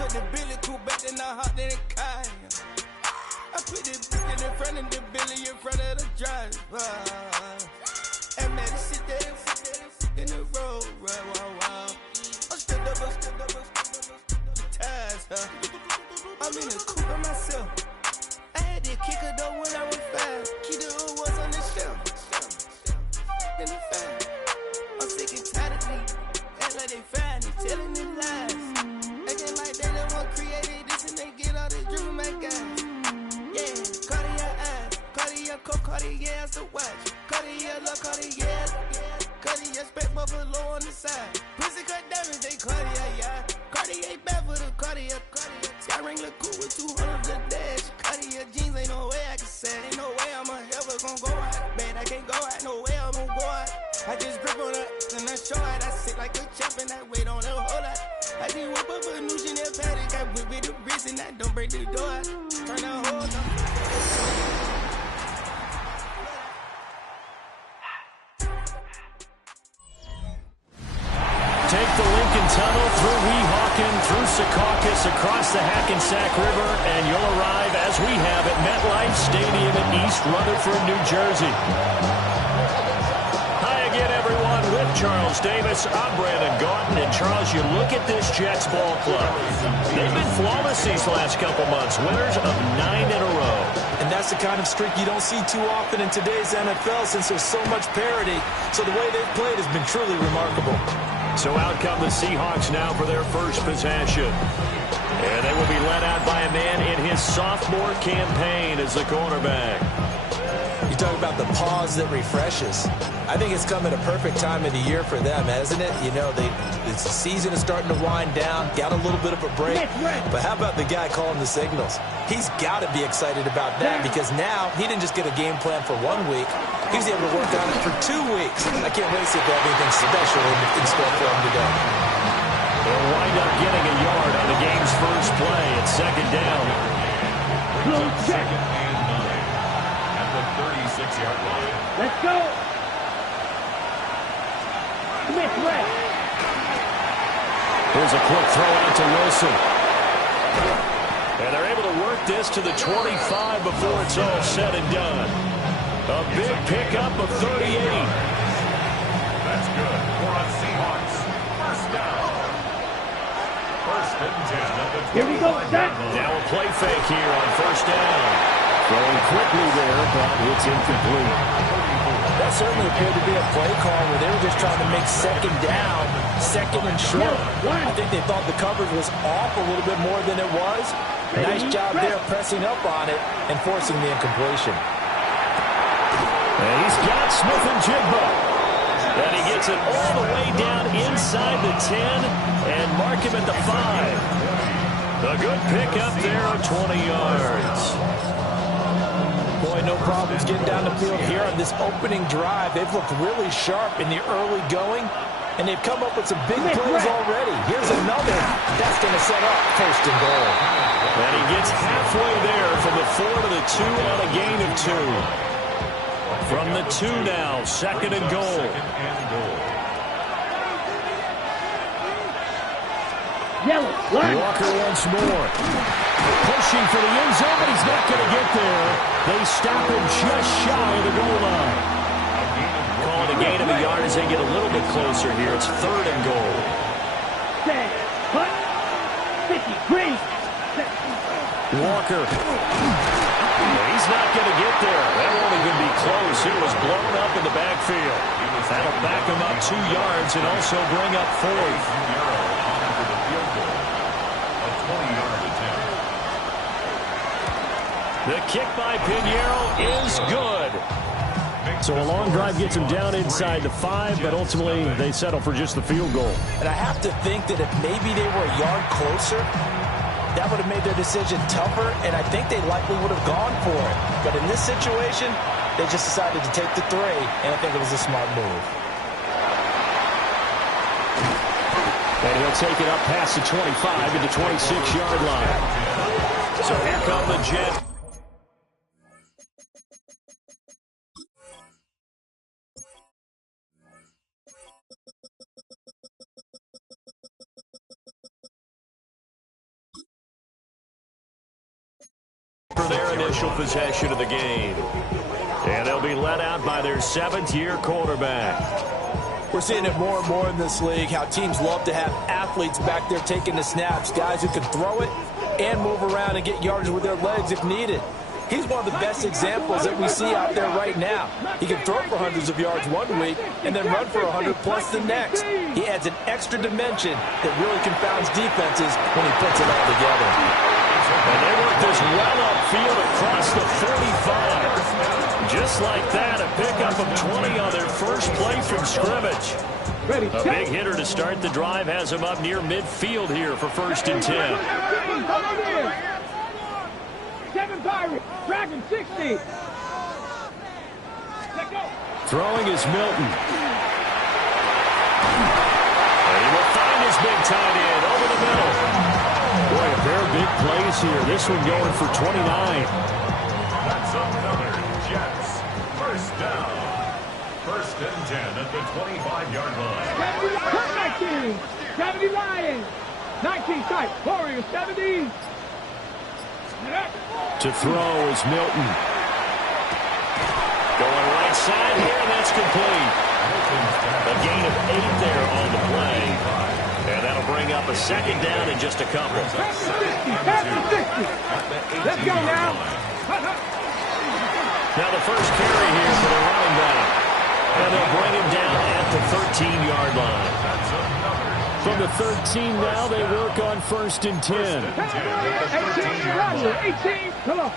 took the Billy Cool back, then I hopped in the car. I put the Billy in front of the Billy in front of the driver. And man, sit there in the road, right, wow. I'm still up, the ties, huh? I'm in the coupe by myself. I had to kick her though when I was 5. Keep the old ones on the shelf. In the fan. I'm sick and tired of me. Act like they find it, telling them lies. Acting like they the one created this and they get all this driven my guys. Yeah, Cartier eyes, Cartier coat, Cartier as the watch. Cartier love, Cartier, Cartier spec buffalo on the side. Pussy cut diamonds, they Cartier, yeah. Cartier bad for the Cartier. Sky ring look cool with 200 the dash. Cartier jeans, ain't no way I can say. Ain't no way I'm ever gonna go out. Man, I can't go out, no way I'm gonna go out. I just grip on her and I show out. I sit like a champ and I wait on her whole lot. I just whip up a new Chanel paddock. I whip with the wrist and I don't break the door out. Turn the whole up. Take the Lincoln Tunnel through Weehawken, through Secaucus, across the Hackensack River, and you'll arrive, as we have, at MetLife Stadium in East Rutherford, New Jersey. Hi again, everyone. With Charles Davis, I'm Brandon Gaudin. And Charles, you look at this Jets ball club. They've been flawless these last couple months, winners of 9 in a row. And that's the kind of streak you don't see too often in today's NFL since there's so much parity. So the way they've played has been truly remarkable. So out come the Seahawks now for their first possession. And they will be led out by a man in his sophomore campaign as the quarterback. You talk about the pause that refreshes. I think it's come at a perfect time of the year for them, hasn't it? You know, the season is starting to wind down, got a little bit of a break. But how about the guy calling the signals? He's got to be excited about that because now he didn't just get a game plan for 1 week. He was able to work on it for 2 weeks. I can't wait to see if they have anything special in store for him today. They'll wind up getting a yard on the game's first play at second down. Second and 9 at the 36-yard line. Let's go. Smith, right. Here's a quick throw out to Wilson. And they're able to work this to the 25 before it's all said and done. A big pickup of 38. That's good for a Seahawks. First down. First and 10 at the 25-yard line. Here we go, set. Now a play fake here on first down. Throwing quickly there, but it's incomplete. That certainly appeared to be a play call where they were just trying to make second down, second and short. I think they thought the coverage was off a little bit more than it was. Nice job there pressing up on it and forcing the incompletion. And he's got Smith and Jigba. And he gets it all the way down inside the 10 and mark him at the 5. A good pickup there of 20 yards. Boy, no problems getting down the field here on this opening drive. They've looked really sharp in the early going, and they've come up with some big plays already. Here's another. That's going to set up first and goal. And he gets halfway there from the 4 to the 2 on a gain of 2. From the 2 now, second and goal. Walker once more. Pushing for the end zone, but he's not going to get there. They stop him just shy of the goal line. Call it a gain of a yard as they get a little bit closer here. It's third and goal. Walker. He's not going to get there. That won't even be close. It was blown up in the backfield. That'll back him up 2 yards and also bring up fourth. The kick by Pinheiro is good. So a long drive gets him down inside the 5, but ultimately they settle for just the field goal. And I have to think that if maybe they were a yard closer, that would have made their decision tougher, and I think they likely would have gone for it. But in this situation, they just decided to take the 3, and I think it was a smart move. And he'll take it up past the 25 to the 26-yard line. So here come the Jets. for their initial possession of the game. And they'll be led out by their 7th-year quarterback. We're seeing it more and more in this league, how teams love to have athletes back there taking the snaps, guys who can throw it and move around and get yards with their legs if needed. He's one of the best examples that we see out there right now. He can throw for hundreds of yards one week and then run for 100+ the next. He adds an extra dimension that really confounds defenses when he puts it all together. And they work this well upfield across the 45. Just like that, a pickup of 20 on their first play from scrimmage. A big hitter to start the drive has him up near midfield here for 1st and 10. 7 Pirates, Dragon 60. Throwing is Milton. And he will find his big tight end over the middle. Boy, a pair of big plays here. This one going for 29. That's another Jets. 1st down. 1st and 10 at the 25-yard line. 19, 70 Lions. 19 tight, Warriors 70. To throw is Milton. Going right side here, and that's complete. A gain of 8 there on the play. And that'll bring up a 2nd down in just a couple. 60, 60. Let's go now. Now the first carry here for the running back. And they'll bring him down at the 13-yard line. From the 13 now, they work on 1st and 10. 18, come on,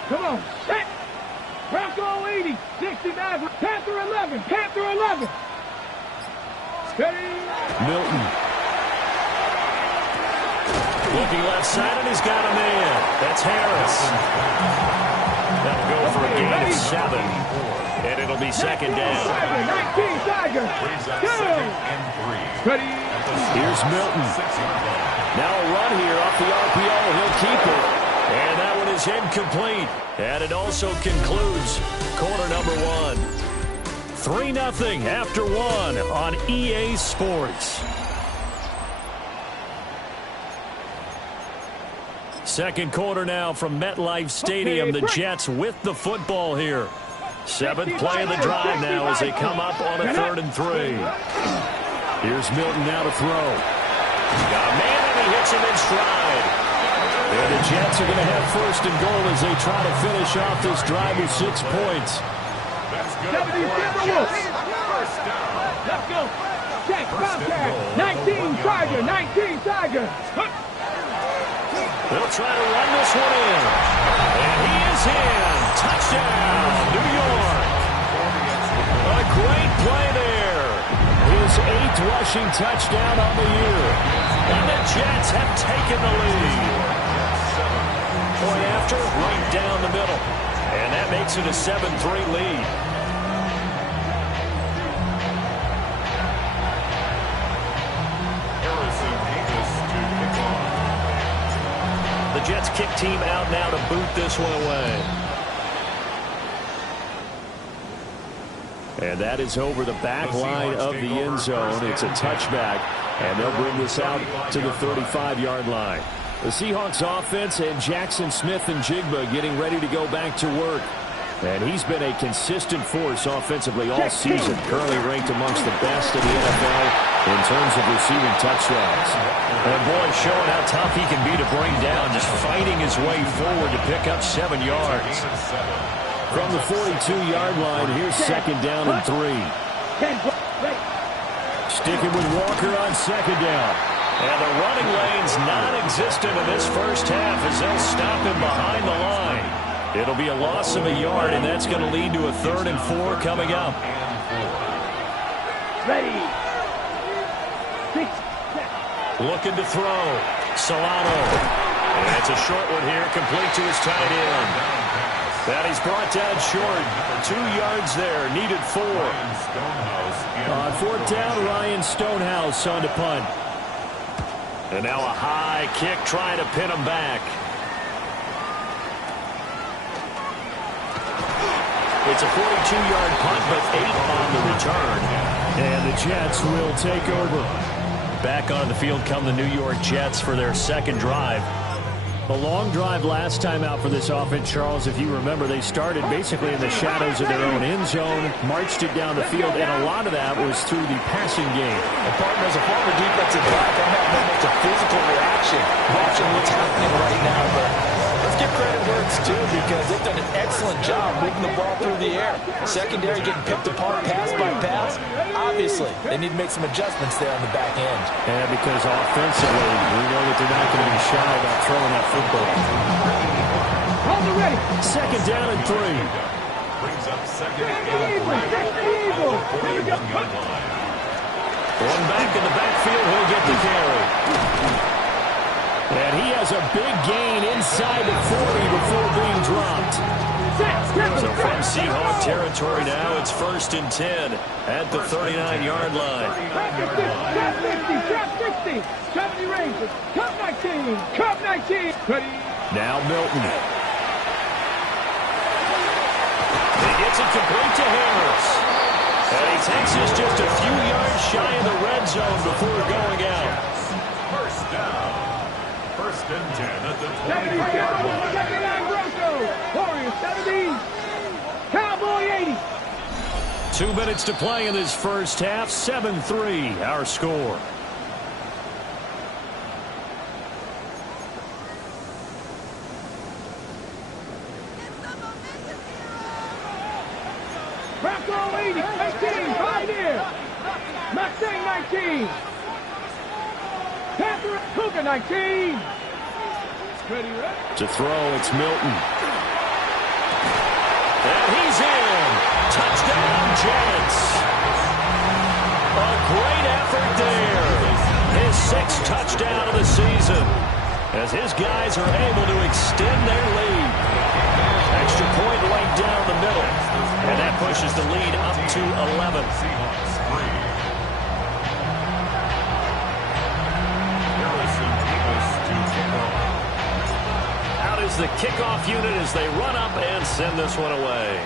set. Bronco 80, 69, Panther 11, Panther 11. Steady. Milton. Looking left side, and he's got a man. That's Harris. That'll go for a gain of 7. And it'll be 2nd down. 19, Tiger. Ready. Here's Milton. Now a run here off the RPO. He'll keep it. And that one is incomplete. And it also concludes quarter number 1. 3-0 after 1 on EA Sports. Second quarter now from MetLife Stadium. The Jets with the football here. 7th play of the drive now as they come up on a 3rd and 3. Here's Milton now to throw. Got a man and he hits him in stride. And the Jets are going to have 1st and goal as they try to finish off this drive with 6 points. That's good. Let's go. Check, contact. 19 Tiger, 19 Tiger. They'll try to run this one in. And he is in. Touchdown, New York. A great play there. His 8th rushing touchdown on the year. And the Jets have taken the lead. Point after, right down the middle. And that makes it a 7-3 lead. Harrison Davis to kick off. The Jets kick team out now to boot this one away. And that is over the back line of the end zone. It's a touchback, and they'll bring this out to the 35-yard line. The Seahawks offense and Jackson Smith-Njigba getting ready to go back to work. And he's been a consistent force offensively all season, currently ranked amongst the best in the NFL in terms of receiving touchdowns. And boy, showing how tough he can be to bring down, just fighting his way forward to pick up 7 yards. From the 42-yard line, here's 2nd down and 3. Sticking with Walker on 2nd down. And the running lane's non-existent in this first half as they'll stop him behind the line. It'll be a loss of a yard, and that's going to lead to a 3rd and 4 coming up. Ready. 6, 7. Looking to throw. Solano. And it's a short one here, complete to his tight end. That he's brought down short. 2 yards there, needed 4. On 4th down, Ryan Stonehouse on to punt. And now a high kick trying to pin him back. It's a 42-yard punt, but 8 on the return. And the Jets will take over. Back on the field come the New York Jets for their second drive. A long drive last time out for this offense, Charles. If you remember, they started basically in the shadows of their own end zone, marched it down the field, and a lot of that was through the passing game. And partner, as a former defensive back, I'm having that much a physical reaction watching what's happening right now. But let's give credit where it's due because they've done an excellent job moving the ball through the air. Secondary getting picked apart pass by pass. Obviously, they need to make some adjustments there on the back end. Yeah, because offensively, we know that they're not going to be shy about throwing that football. Hold it ready. Second down and 3. Brings up second Take the and Eagles. Take the Eagles. Here we go. One back in the backfield, he'll get the carry. And he has a big gain inside the 40 before being dropped. So from Seahawk territory now, it's 1st and 10 at the 39-yard line. Trap 50, trap 60. 70 Rangers. Cup 19. Cup 19. Ready. Now Milton. He gets it complete to Harris. And he takes us just a few yards shy of the red zone before going out. First down. 1st and 10 at the 70 25-yard line. 79 Broncos. Warriors 70. Cowboy 80. 2 minutes to play in this first half. 7-3 our score. Bronco 80. 18. Pioneer. Mustang 19. Panther Cougar 19. Ready, ready. To throw, it's Milton. And he's in. Touchdown, Jets. A great effort there. His 6th touchdown of the season as his guys are able to extend their lead. Extra point right down the middle. And that pushes the lead up to 11. Seahawks 3. Harrison Davis to kick off. Out is the kickoff unit as they run up and send this one away.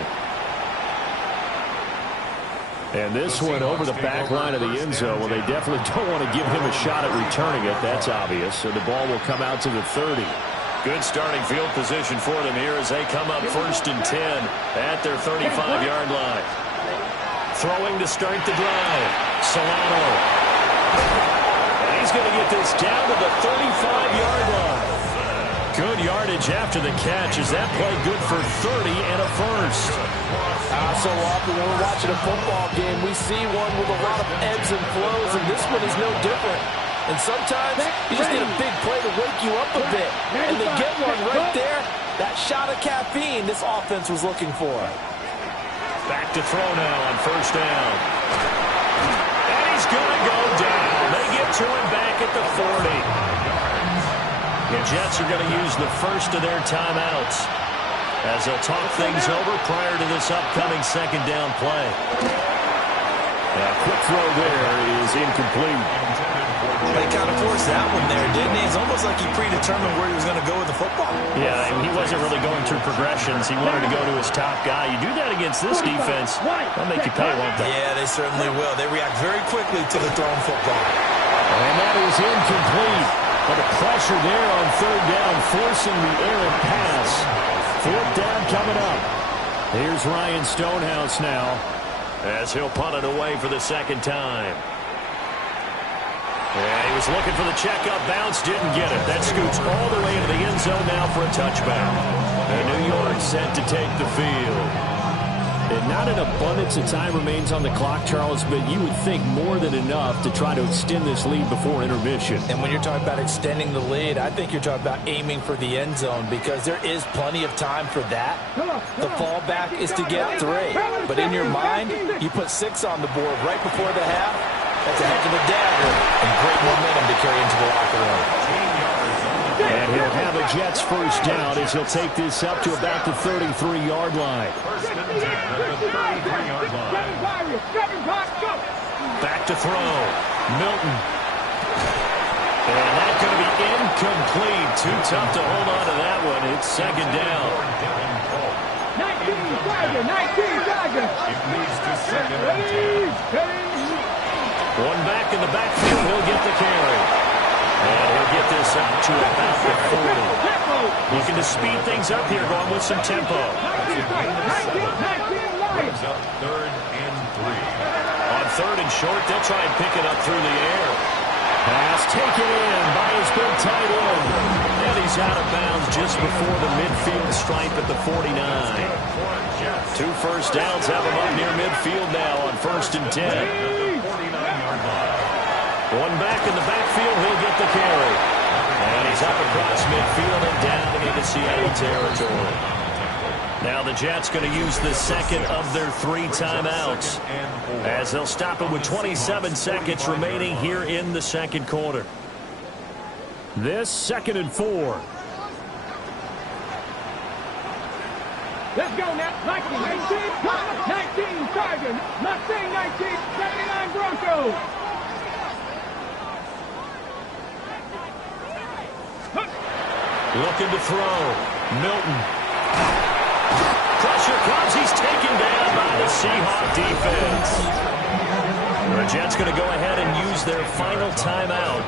And this one over the back line of the end zone. Well, they definitely don't want to give him a shot at returning it. That's obvious. So the ball will come out to the 30. Good starting field position for them here as they come up 1st and 10 at their 35-yard line. Throwing to start the drive. Solano. And he's going to get this down to the 35-yard line. Good yardage after the catch. Is that play good for 30 and a first? So often when we're watching a football game, we see one with a lot of ebbs and flows, and this one is no different. And sometimes you just need a big play to wake you up a bit. And they get one right there. That shot of caffeine this offense was looking for. Back to throw now on 1st down. And he's going to go down. They get to him back at the 40. The Jets are going to use the first of their timeouts as they'll talk things over prior to this upcoming 2nd down play. A quick throw there is incomplete. They kind of forced that one there, didn't he? It's almost like he predetermined where he was going to go with the football. Yeah, and he wasn't really going through progressions. He wanted to go to his top guy. You do that against this defense, they'll make you pay, won't they? Yeah, they certainly will. They react very quickly to the thrown football. And that is incomplete. But the pressure there on 3rd down, forcing the errant pass. 4th down coming up. Here's Ryan Stonehouse now as he'll punt it away for the 2nd time. Yeah, he was looking for the checkup bounce, didn't get it. That scoots all the way into the end zone now for a touchback. And New York set to take the field. And not an abundance of time remains on the clock, Charles, but you would think more than enough to try to extend this lead before intermission. And when you're talking about extending the lead, I think you're talking about aiming for the end zone because there is plenty of time for that. The fallback is to get 3. But in your mind, you put 6 on the board right before the half. That's a heck of a dagger and great momentum to carry into the locker room. And he'll have a Jets first down as he'll take this up to about the 33-yard line. 1st and 10 at the 33-yard line. Back to throw. Milton. And that's going to be incomplete. Too tough to hold on to that one. It's 2nd down. 19 Tiger. It moves to 2nd and 10. One back in the backfield. He'll get the carry. And he'll get this out to about the 40. Looking to speed things up here, going with some tempo. 19 Brings up 3rd and 3. On 3rd and short, they'll try and pick it up through the air. Pass taken in by his big tight end. And he's out of bounds just before the midfield stripe at the 49. 2 first downs have him up near midfield now on 1st and 10. 49-yard line. One back in the backfield, he'll get the carry. And he's up across midfield and down into Seattle territory. Now the Jets going to use the second of their 3 timeouts, as they'll stop it with 27 seconds remaining here in the second quarter. This 2nd and 4. Let's go now. 19, 19, Tiger. Mustang 19, 79 Broncos. Looking to throw. Milton. Pressure comes. He's taken down by the Seahawk defense. The Jets going to go ahead and use their final timeout.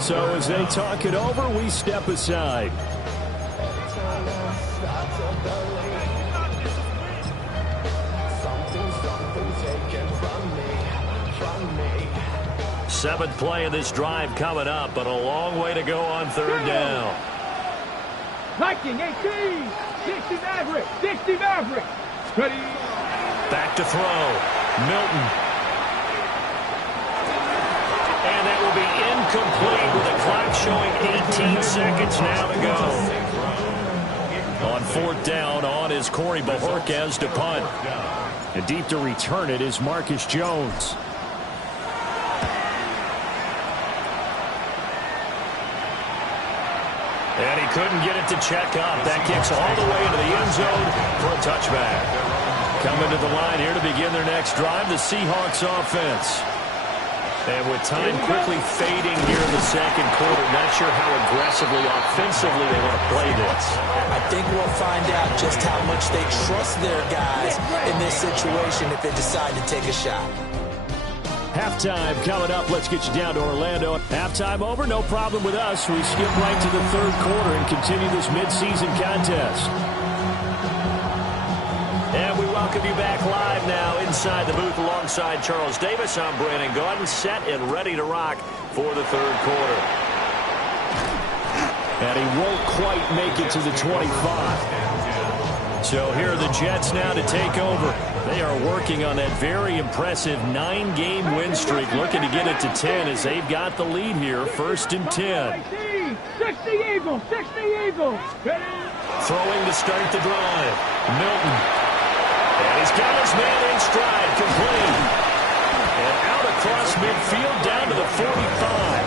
So as they talk it over, we step aside. Seventh play of this drive coming up, but a long way to go on 3rd down. 19, 18, 60 Maverick, 60 Maverick. Ready. Back to throw. Milton. And that will be incomplete with the clock showing 18 seconds now to go. On 4th down, on is Corey Bojorquez to punt. And deep to return it is Marcus Jones. And he couldn't get it to check up. That kicks all the way into the end zone for a touchback. Coming to the line here to begin their next drive, the Seahawks offense. And with time quickly fading here in the second quarter, not sure how aggressively, offensively they want to play this. I think we'll find out just how much they trust their guys in this situation if they decide to take a shot. Halftime coming up. Let's get you down to Orlando. Halftime over, no problem with us. We skip right to the 3rd quarter and continue this midseason contest. And we welcome you back live now inside the booth alongside Charles Davis. I'm Brandon Gaudin, set and ready to rock for the 3rd quarter. And he won't quite make it to the 25. So here are the Jets now to take over. They are working on that very impressive 9-game win streak, looking to get it to 10 as they've got the lead here, 1st and 10. 60 Eagles, 60 Eagles. Throwing to start the drive. Milton. And he's got his man in stride, complete. And out across midfield down to the 45.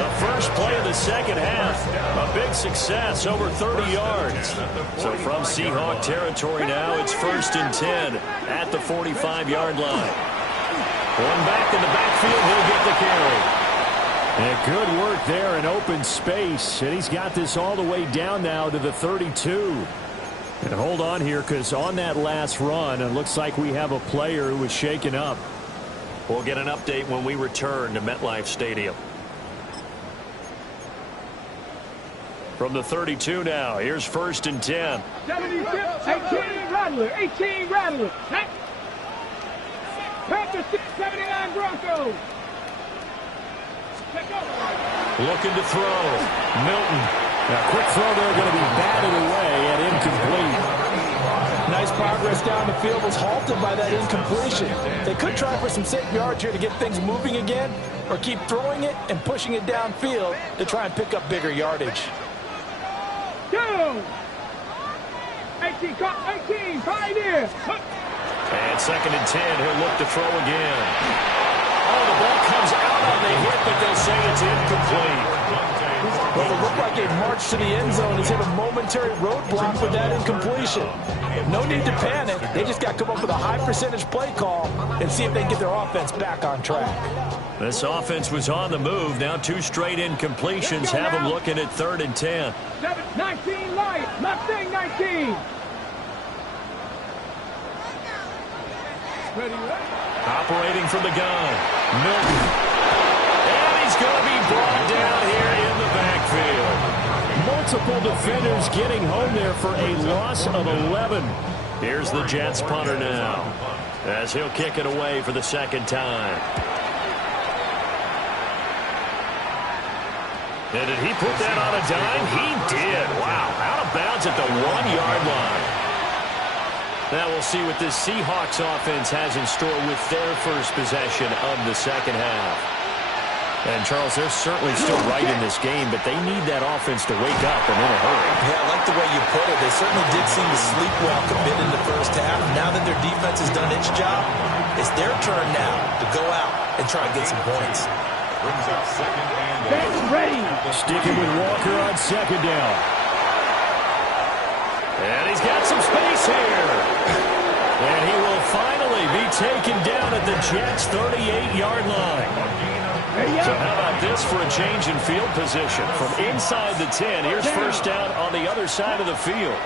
The first play of the second half, a big success, over 30 yards. So from Seahawk territory now, it's 1st and 10 at the 45-yard line. One back in the backfield, he'll get the carry. And good work there in open space. And he's got this all the way down now to the 32. And hold on here, because on that last run, it looks like we have a player who was shaken up. We'll get an update when we return to MetLife Stadium. From the 32 now, here's 1st and 10. 76, 18 Rattler, 18 Rattler. Panthers 79 Broncos. Looking to throw. Milton. Now, quick throw there, going to be batted away and incomplete. Nice progress down the field was halted by that incompletion. They could try for some safe yards here to get things moving again, or keep throwing it and pushing it downfield to try and pick up bigger yardage. 2. 18, Pioneer. And 2nd and 10, he'll look to throw again. Oh, the ball comes out on the hit, but they'll say it's incomplete. Well, it looked like a march to the end zone has hit a momentary roadblock with that incompletion. No need to panic. They just got to come up with a high percentage play call and see if they can get their offense back on track. This offense was on the move. Now 2 straight incompletions have them looking at 3rd and 10. 19 Lions, Mustang 19. Operating from the gun, Milton. And he's going to be brought down here in the backfield. multiple defenders getting home there for a loss of 11. Here's the Jets punter now, as he'll kick it away for the second time. And did he put that on a dime? He did. Wow, out of bounds at the 1-yard line. Now we'll see what this Seahawks offense has in store with their first possession of the second half. And, Charles, they're certainly still right in this game, but they need that offense to wake up and in a hurry. Yeah, I like the way you put it. They certainly did seem to sleepwalk a bit in the first half. Now that their defense has done its job, it's their turn now to go out and try and get some points. Brings up second and That's ready. Sticking with Walker on second down. And he's got some space here. And he will finally be taken down at the Jets' 38-yard line. So how about this for a change in field position? From inside the 10, here's first down on the other side of the field.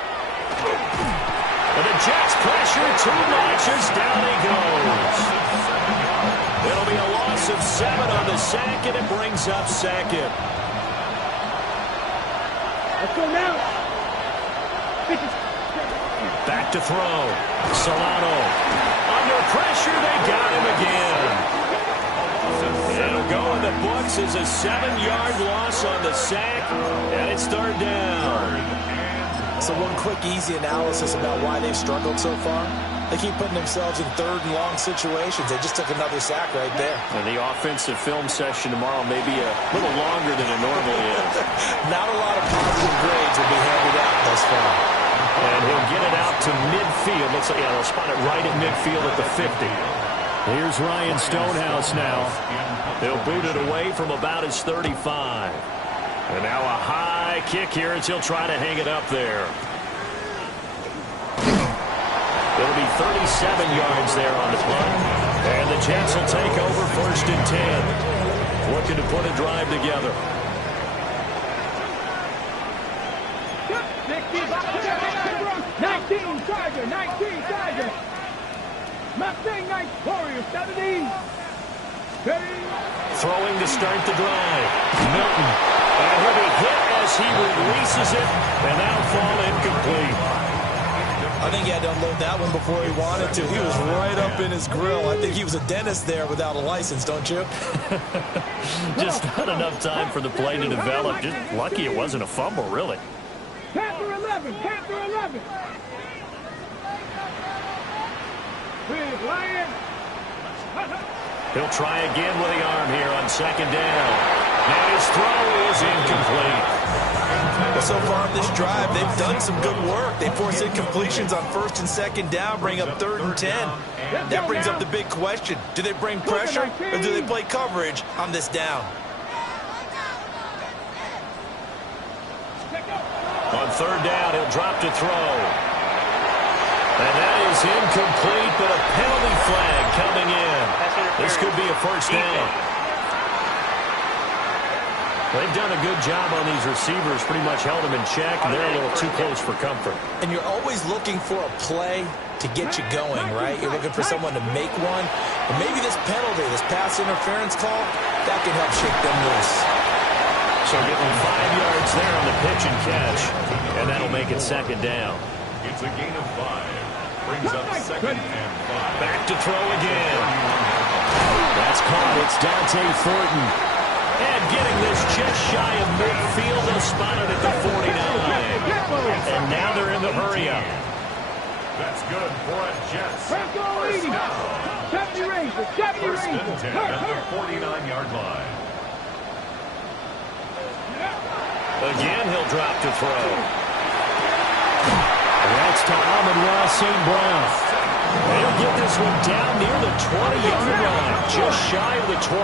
And the Jets pressure, 2 notches, down he goes. It'll be a loss of 7 on the sack, and it brings up second. Let's go now. Back to throw. Solano. Under pressure, they got him again. It'll go in the books as a 7-yard loss on the sack, and it's third down. So one quick, easy analysis about why they've struggled so far. They keep putting themselves in third and long situations. They just took another sack right there. And the offensive film session tomorrow may be a little longer than it normally is. Not a lot of positive grades will be handed out thus far. And he'll get it out to midfield. Looks like, they'll spot it right at midfield at the 50. Here's Ryan Stonehouse now. They'll boot it away from about his 35. And now a high kick here as he'll try to hang it up there. It'll be 37 yards there on the punt. And the Jets will take over first and 10. Looking to put a drive together. 19 Tiger. Mustang Knights Warriors 70. Throwing to start the drive. Milton. And he'll be hit as he releases it. And that'll fall incomplete. I think he had to unload that one before he wanted to. He was right up in his grill. I think he was a dentist there without a license, don't you? Just not enough time for the play to develop. Just lucky it wasn't a fumble, really. Panther 11. Big Lion. He'll try again with the arm here on second down. And his throw is incomplete. Well, so far in this drive, they've done some good work. They force incompletions on first and second down, bring up third and 10. That brings up the big question. Do they bring pressure or do they play coverage on this down? On third down, he'll drop to throw. And that is incomplete, but a penalty flag coming in. This could be a first down. They've done a good job on these receivers, pretty much held them in check, and they're a little too close for comfort. And you're always looking for a play to get you going, right? You're looking for someone to make one. And maybe this penalty, this pass interference call, that can help shake them loose. So getting 5 yards there on the pitch and catch, and that'll make it second down. It's a gain of 5. Brings up second and 5. Back to throw again. That's caught. It's Dante Thornton. And getting this just shy of midfield. They'll spot it at the 49. And now they're in the hurry-up. That's good for a Jets. First down. 70 Rangers. First and 10 at the 49-yard line. Again, he'll drop to throw. That's to Amon-Ra St. Brown. They'll get this one down near the 20-yard line, just shy of the 20.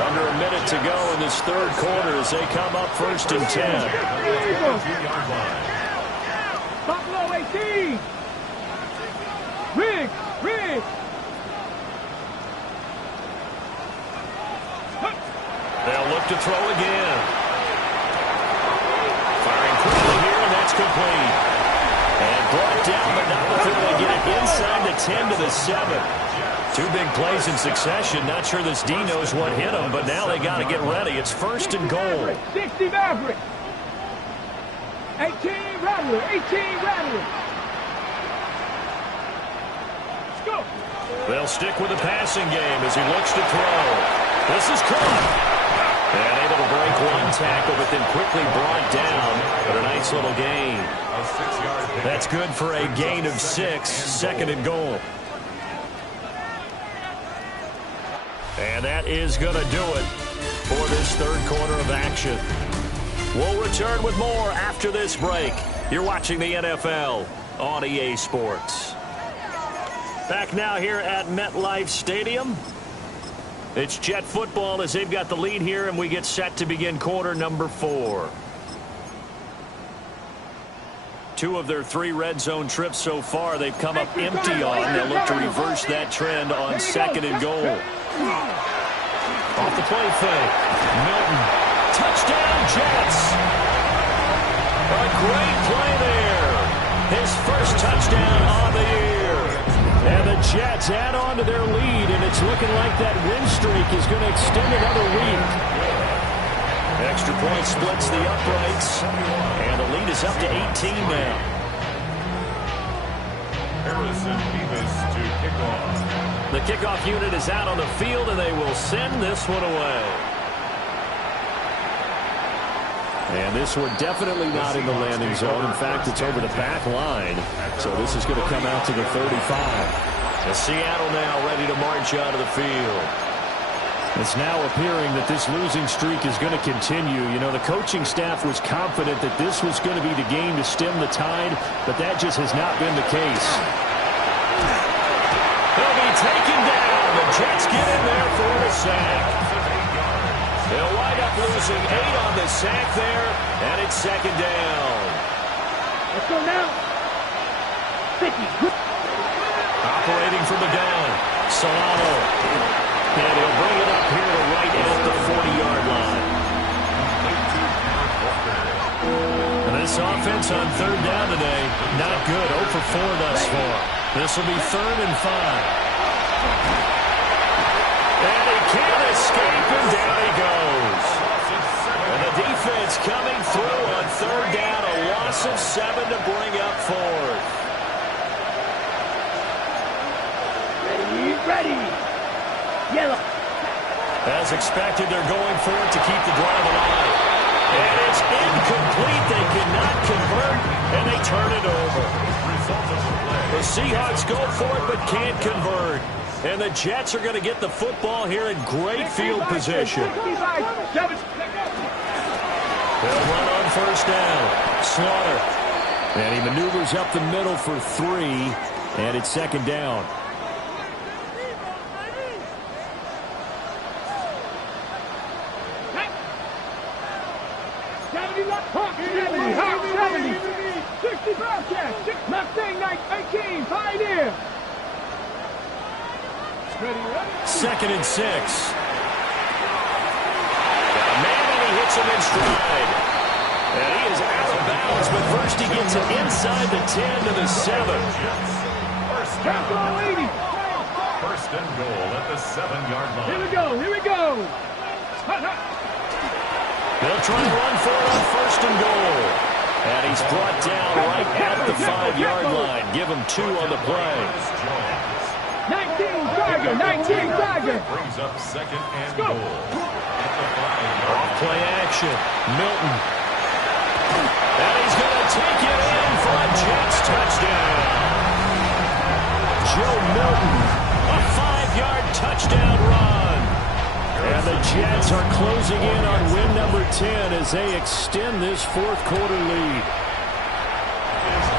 Under a minute to go in this third quarter as they come up first and 10. Buffalo 18. Riggs. They'll look to throw again. Firing quickly here, and that's complete. And brought down, but not before they get it inside the 10 to the 7. Two big plays in succession. Not sure this D knows what hit them, but now they got to get ready. It's first and goal. 60 Mavericks. 18, Rattler. 18, Rattler. Let's go. They'll stick with the passing game as he looks to throw. This is caught. And able to break one tackle, but then quickly brought down. But a nice little gain. A 6-yard pickup. That's good for a gain of 6, second and goal. And that is going to do it for this third quarter of action. We'll return with more after this break. You're watching the NFL on EA Sports. Back now here at MetLife Stadium. It's Jet football as they've got the lead here, and we get set to begin quarter number 4. 2 of their 3 red zone trips so far they've come up empty on. They'll look to reverse that trend on second and goal. Off the play fake. Milton. Touchdown, Jets. A great play there. His first touchdown on the year. And the Jets add on to their lead, and it's looking like that win streak is going to extend another week. Extra point splits the uprights, and the lead is up to 18 now. Harrison Beavis to kick off. The kickoff unit is out on the field, and they will send this one away. And this one definitely not in the landing zone. In fact, it's over the back line. So this is going to come out to the 35. And Seattle now ready to march out of the field. It's now appearing that this losing streak is going to continue. You know, the coaching staff was confident that this was going to be the game to stem the tide, but that just has not been the case. He'll be taken down. The Jets get in there for the sack. They'll wind up losing 8 on the sack there, and it's second down. Let's go now. 50. Operating from the gun, Solano. And he'll bring it up here to right at the 40-yard line. And this offense on third down today, not good. 0 for 4 thus far. This will be 3rd and 5. And he can't escape, and down he goes. And the defense coming through on third down, a loss of 7 to bring up 4th. Ready. Yellow. As expected, they're going for it to keep the drive alive. And it's incomplete. They cannot convert, and they turn it over. The Seahawks go for it, but can't convert. And the Jets are going to get the football here in great field position. They'll run on first down. Slaughter. And he maneuvers up the middle for 3, and it's second down. Second and 6. Manning, he hits him in stride. And he is out of bounds, but first he gets it inside the 10 to the 7. First and goal at the 7-yard line. Here we go. Here we go. They'll try to run for it on first and goal. And he's brought down right at the 5-yard line. Give him 2 on the play. 19 Tiger, 19 Tiger. Brings up second and goal. At the 5-yard line. Play action. Milton. And he's going to take it in for a Jets touchdown. Joe Milton. A 5-yard touchdown run. And the Jets are closing in on win number 10 as they extend this fourth quarter lead.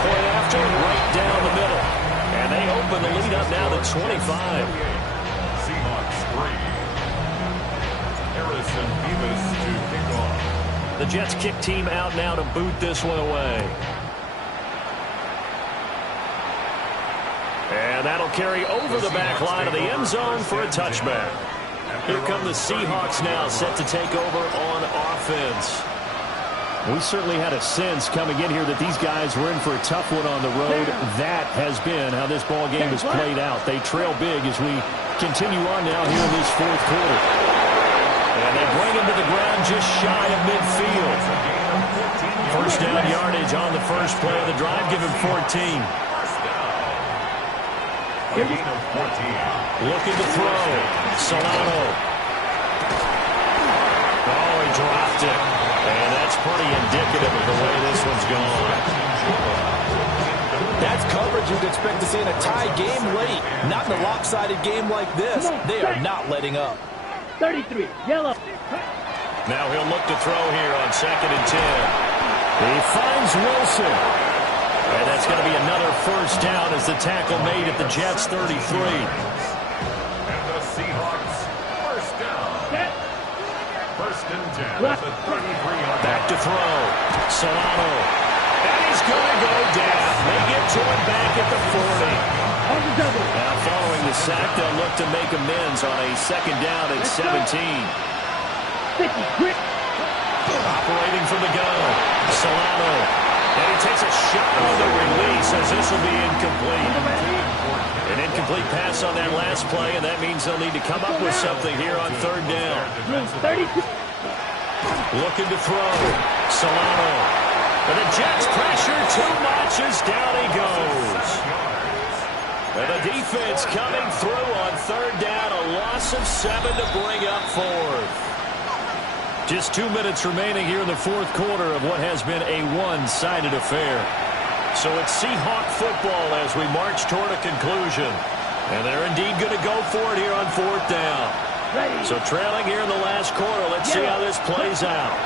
Play after, right down the middle. And they open the lead up now to 25. Seahawks 3. Harrison Beavis to kick off. The Jets kick team out now to boot this one away. And that'll carry over the back line of the end zone for a touchback. Here come the Seahawks now, set to take over on offense. We certainly had a sense coming in here that these guys were in for a tough one on the road. That has been how this ball game has played out. They trail big as we continue on now here in this fourth quarter. And they bring him to the ground just shy of midfield. first down yardage on the first play of the drive. Give him 14. First down. A gain of 14. Looking to throw. Solano. Oh, he dropped it. And that's pretty indicative of the way this one's gone. That's coverage you'd expect to see in a tie game late. Not in a lopsided game like this. They are not letting up. 33, yellow. Now he'll look to throw here on 2nd and 10. He finds Wilson. And that's going to be another first down as the tackle made at the Jets' 33. And the Seahawks, first down. First and 10 at the 33-yard line. Back to throw. Solano. And he's going to go down. They get to him back at the 40. Now following the sack, they'll look to make amends on a 2nd down and 17. Operating from the gun. Solano. And he takes a shot on the release as this will be incomplete. An incomplete pass on that last play, and that means they'll need to come up with something here on 3rd down. Looking to throw. Solano. And the Jets pressure too much as down he goes. And the defense coming through on 3rd down. A loss of 7 to bring up 4th. Just 2 minutes remaining here in the 4th quarter of what has been a one-sided affair. So it's Seahawk football as we march toward a conclusion. And they're indeed going to go for it here on 4th down. So trailing here in the last quarter, let's see how this plays out.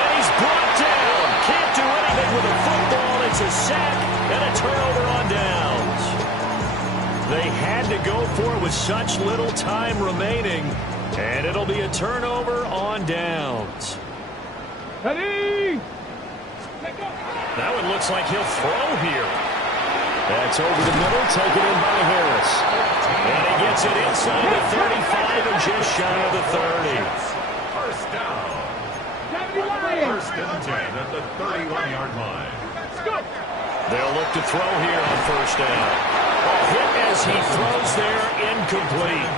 And he's brought down. Can't do anything with the football. It's a sack and a turnover on downs. They had to go for it with such little time remaining. And it'll be a turnover on downs. Ready? That one looks like he'll throw here. That's over the middle, taken in by Harris. And he gets it inside the 35 and just shy of the 30. First down. First and 10 at the 31-yard line. They'll look to throw here on 1st down. A hit as he throws there, incomplete.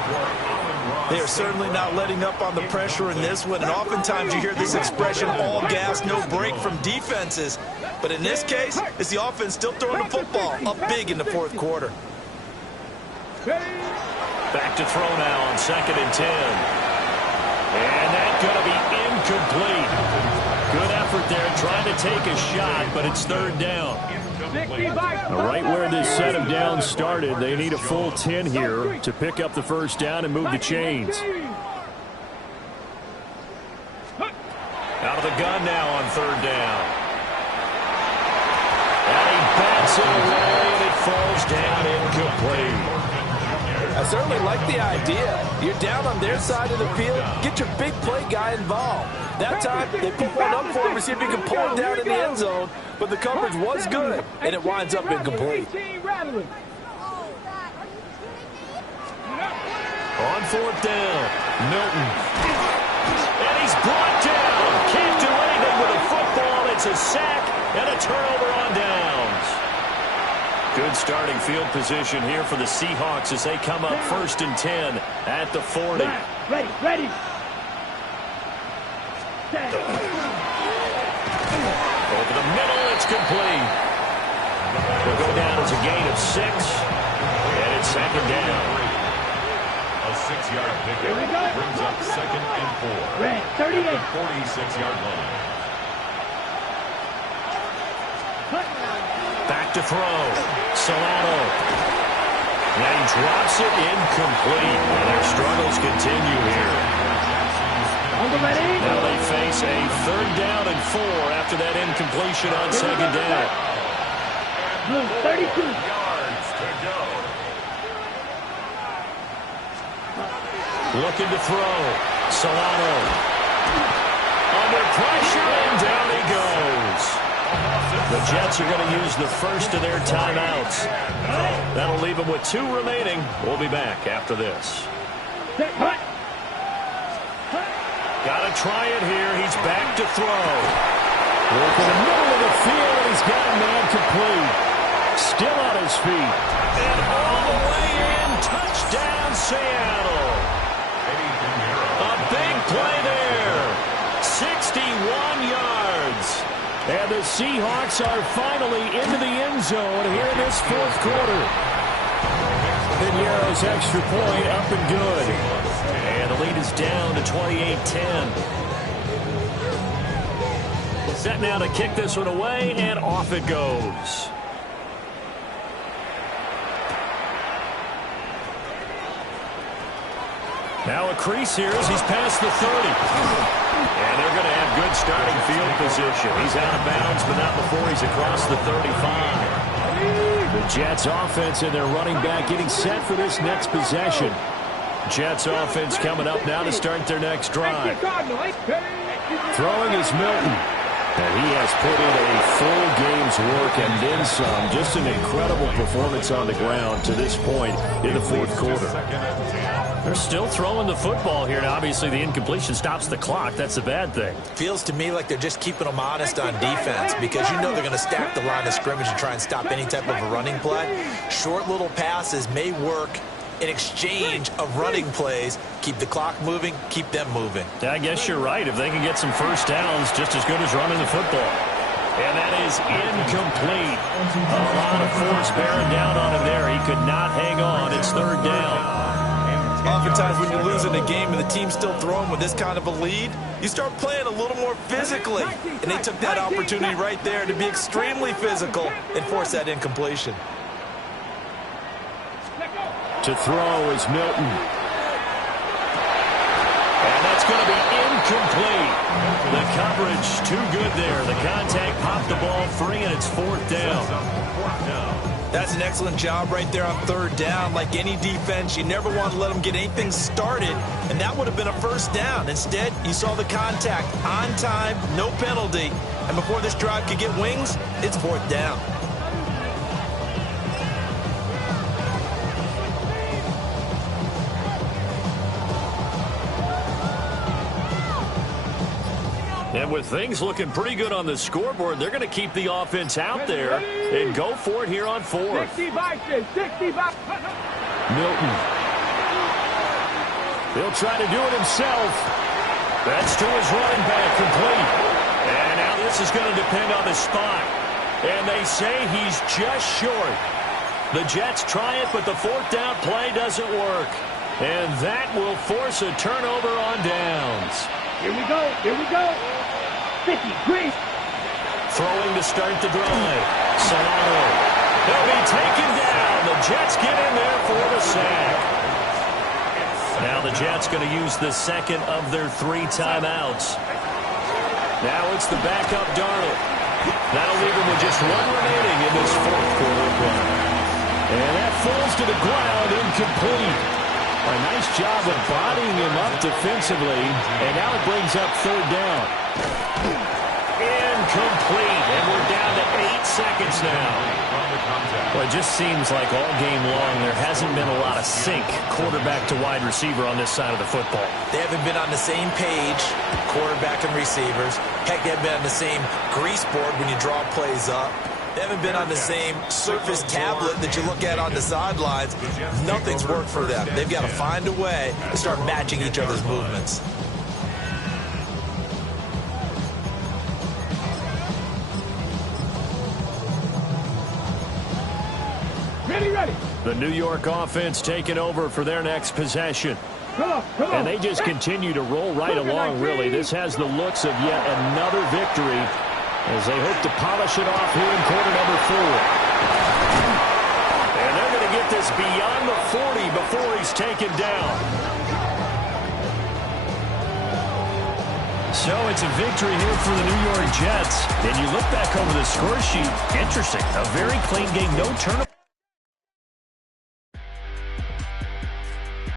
They are certainly not letting up on the pressure in this one, and oftentimes you hear this expression, all gas, no break from defenses. But in this case, it's the offense still throwing the football up big in the 4th quarter. Back to throw now on 2nd and 10. And that's going to be incomplete. Good effort there, trying to take a shot, but it's 3rd down. Right where this set of downs started, they need a full 10 here to pick up the first down and move the chains. Out of the gun now on 3rd down. And he bats it away, and it falls down incomplete. I certainly like the idea. You're down on their side of the field. Get your big play guy involved. That time, they put one up for him to see if he can pull it down in the end zone. But the coverage was good, and it winds up incomplete. On 4th down, Milton. And he's brought down. Can't do anything with a football. It's a sack and a turnover on downs. Good starting field position here for the Seahawks as they come up 1st and 10 at the 40. Ready. Over the middle, it's complete. Will go down as a gain of 6. And it's 2nd down. A 6-yard pickup brings up 2nd and 4. Red, 38. 46-yard line. Back to throw. Solano. And he drops it incomplete. And their struggles continue here. Now they face a 3rd down and 4 after that incompletion on 2nd down. 32 yards to go. Looking to throw. Solano. Under pressure, and down he goes. The Jets are going to use the first of their timeouts. That'll leave them with 2 remaining. We'll be back after this. Got to try it here. He's back to throw. Look in the middle of the field, and he's got a man complete. Still on his feet. And all the way in. Touchdown, Seattle. A big play there. 61 And the Seahawks are finally into the end zone here in this fourth quarter. Piñeiro's extra point up and good. And the lead is down to 28-10. Set now to kick this one away, and off it goes. Now a crease here as he's past the 30. And they're going to have good starting field position. He's out of bounds, but not before he's across the 35. The Jets offense and their running back getting set for this next possession. Jets offense coming up now to start their next drive. Throwing is Milton. And he has put in a full game's work and then some. Just an incredible performance on the ground to this point in the fourth quarter. They're still throwing the football here, and obviously the incompletion stops the clock. That's a bad thing. Feels to me like they're just keeping them honest on defense because you know they're going to stack the line of scrimmage and try and stop any type of a running play. Short little passes may work in exchange of running plays. Keep the clock moving, keep them moving. I guess you're right. If they can get some first downs, just as good as running the football. And that is incomplete. A lot of force bearing down on him there. He could not hang on. It's third down. Oftentimes when you're losing a game and the team's still throwing with this kind of a lead, you start playing a little more physically. And they took that opportunity right there to be extremely physical and force that incompletion. To throw is Milton. And that's going to be incomplete. The coverage too good there. The contact popped the ball free, and it's fourth down. That's an excellent job right there on third down. Like any defense, you never want to let them get anything started, and that would have been a first down. Instead, you saw the contact on time, no penalty, and before this drive could get wings, it's fourth down. And with things looking pretty good on the scoreboard, they're going to keep the offense out there and go for it here on fourth. 65. Milton. He'll try to do it himself. That's to his running back, complete. And now this is going to depend on the spot. And they say he's just short. The Jets try it, but the fourth down play doesn't work. And that will force a turnover on downs. Here we go. 50, Grease. Throwing to start the drive. Solano. He'll be taken down. The Jets get in there for the sack. Now the Jets going to use the second of their 3 timeouts. Now it's the backup Darnold. That'll leave him with just 1 remaining in this fourth quarter play. And that falls to the ground, incomplete. A nice job of bodying him up defensively, and now it brings up third down. Incomplete, and we're down to 8 seconds now. Well, it just seems like all game long there hasn't been a lot of sync quarterback to wide receiver on this side of the football. They haven't been on the same page, quarterback and receivers. Heck, they haven't been on the same grease board when you draw plays up. They haven't been on the same Surface tablet that you look at on the sidelines. Nothing's worked for them. They've got to find a way to start matching each other's movements. Ready. The New York offense taking over for their next possession. Come on. And they just continue to roll right along, really. This has the looks of yet another victory as they hope to polish it off here in quarter number 4. And they're going to get this beyond the 40 before he's taken down. So it's a victory here for the New York Jets. And you look back over the score sheet, interesting. A very clean game, no turnover.